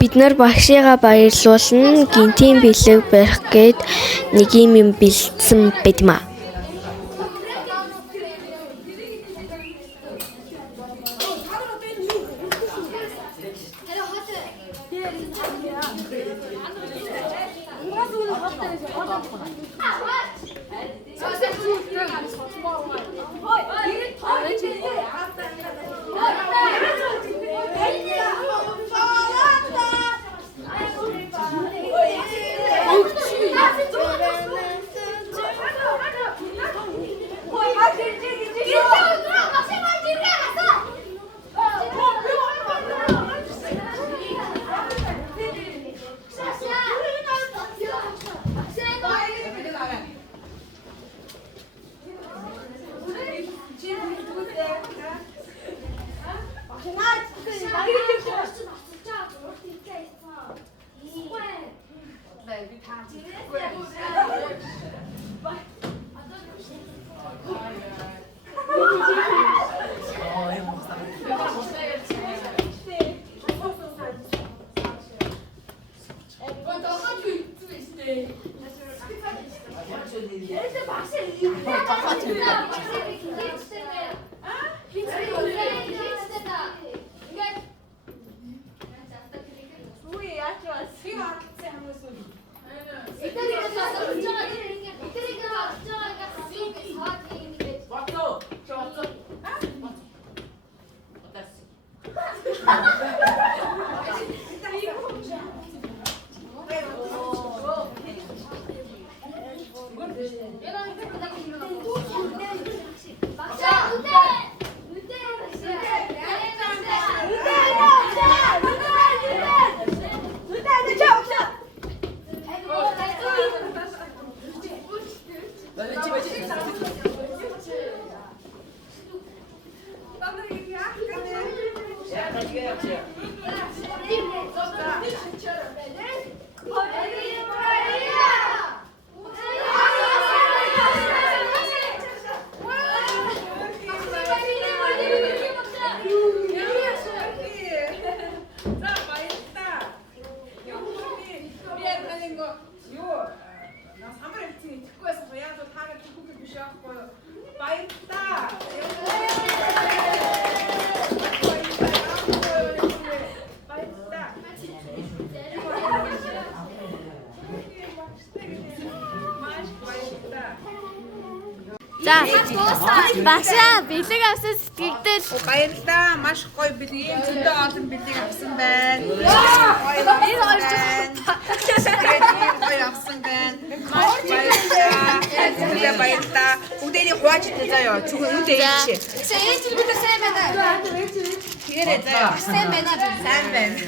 Бид нар багшигаа баярлуулна. Гинтийн бэлэг барих гээд нэг юм бэлдсэн байт юм аа. Багшаа бэлэг авсан сэтгэгдэл баярлалаа. Маш гоё бэлэг зөндөө олон бэлэг авсан байна. Гоё авсан байна. Маш баярлалаа. Баярлалаа. Бүгдээ хуваачтай заяа. Зүгээр үдээ ийшээ. Ээжлүүд сайн байна. Тэрээ заяа. Сайн байна. Сайн байна.